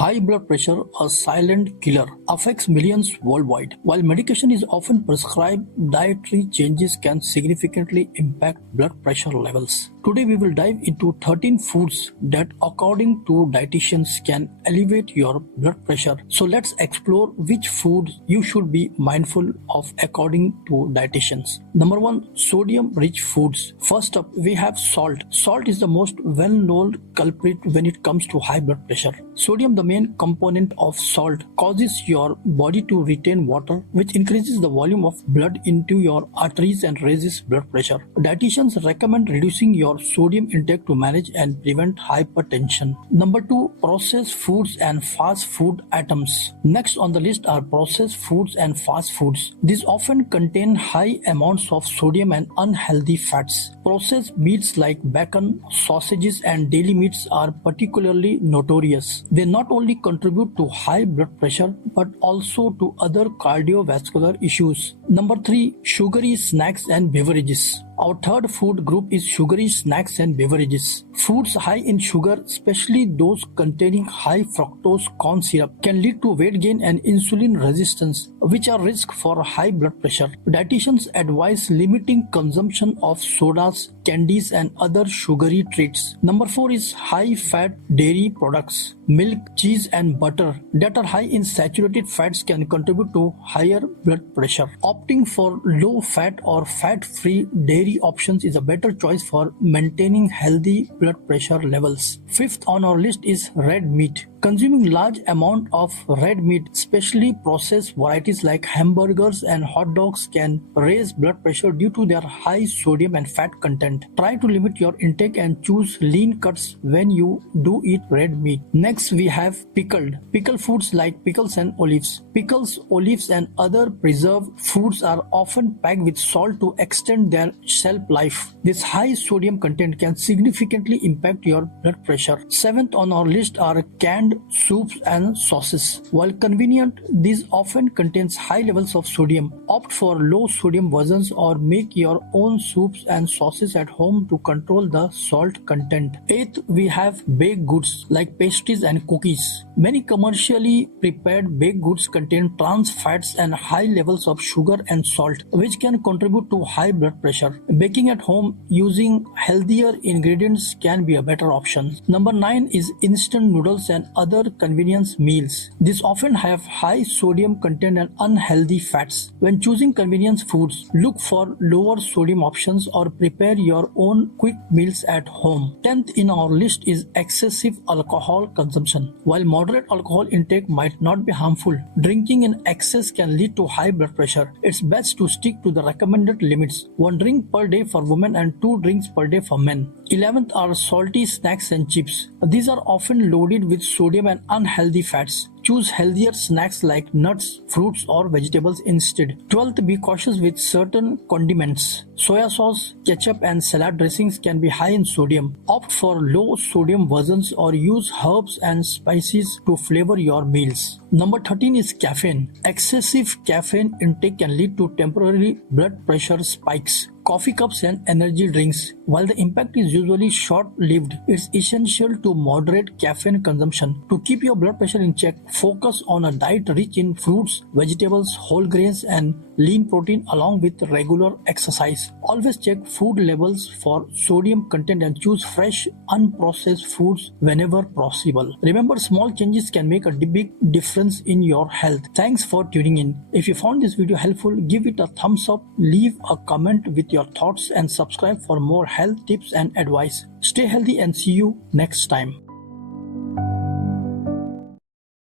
High blood pressure, a silent killer, affects millions worldwide. While medication is often prescribed, dietary changes can significantly impact blood pressure levels. Today we will dive into 13 foods that according to dietitians can elevate your blood pressure. So let's explore which foods you should be mindful of according to dietitians. Number 1, sodium rich foods. First up, we have salt. Salt is the most well-known culprit when it comes to high blood pressure. Sodium, the main component of salt, causes your body to retain water, which increases the volume of blood into your arteries and raises blood pressure. Dietitians recommend reducing your sodium intake to manage and prevent hypertension. Number 2, processed foods and fast food items. Next on the list are processed foods and fast foods. These often contain high amounts of sodium and unhealthy fats. Processed meats like bacon, sausages, and dairy meats are particularly notorious. They not only contribute to high blood pressure but also to other cardiovascular issues. Number 3, sugary snacks and beverages. Our third food group is sugary snacks and beverages. Foods high in sugar, especially those containing high fructose corn syrup, can lead to weight gain and insulin resistance, which are risks for high blood pressure. Dietitians advise limiting consumption of sodas, candies, and other sugary treats. Number 4 is high-fat dairy products. Milk, cheese, and butter that are high in saturated fats can contribute to higher blood pressure. Opting for low-fat or fat-free dairy options is a better choice for maintaining healthy blood pressure levels. Fifth on our list is red meat. Consuming large amount of red meat, especially processed varieties like hamburgers and hot dogs, can raise blood pressure due to their high sodium and fat content. Try to limit your intake and choose lean cuts when you do eat red meat. Next we have pickled foods like pickles and olives. Pickles, olives, and other preserved foods are often packed with salt to extend their shelf life. This high sodium content can significantly impact your blood pressure. Seventh on our list are canned soups and sauces. While convenient, these often contains high levels of sodium. Opt for low sodium versions or make your own soups and sauces at home to control the salt content. Eighth, we have baked goods like pastries and cookies. Many commercially prepared baked goods contain trans fats and high levels of sugar and salt, which can contribute to high blood pressure. Baking at home using healthier ingredients can be a better option. Number 9 is instant noodles and other convenience meals. These often have high sodium content and unhealthy fats. When choosing convenience foods, look for lower sodium options or prepare your own quick meals at home. 10th in our list is excessive alcohol consumption. While moderate alcohol intake might not be harmful, drinking in excess can lead to high blood pressure. It's best to stick to the recommended limits: 1 drink per day for women and 2 drinks per day for men. 11th are salty snacks and chips. These are often loaded with sodium and unhealthy fats. Choose healthier snacks like nuts, fruits, or vegetables instead. 12th, be cautious with certain condiments. Soya sauce, ketchup, and salad dressings can be high in sodium. Opt for low sodium versions or use herbs and spices to flavor your meals. Number 13 is caffeine. Excessive caffeine intake can lead to temporary blood pressure spikes. Coffee cups and energy drinks. While the impact is usually short-lived, it's essential to moderate caffeine consumption. To keep your blood pressure in check, focus on a diet rich in fruits, vegetables, whole grains, and lean protein along with regular exercise. Always check food labels for sodium content and choose fresh, unprocessed foods whenever possible. Remember, small changes can make a big difference in your health. Thanks for tuning in. If you found this video helpful, give it a thumbs up, leave a comment with your thoughts, and subscribe for more health tips and advice. Stay healthy and see you next time.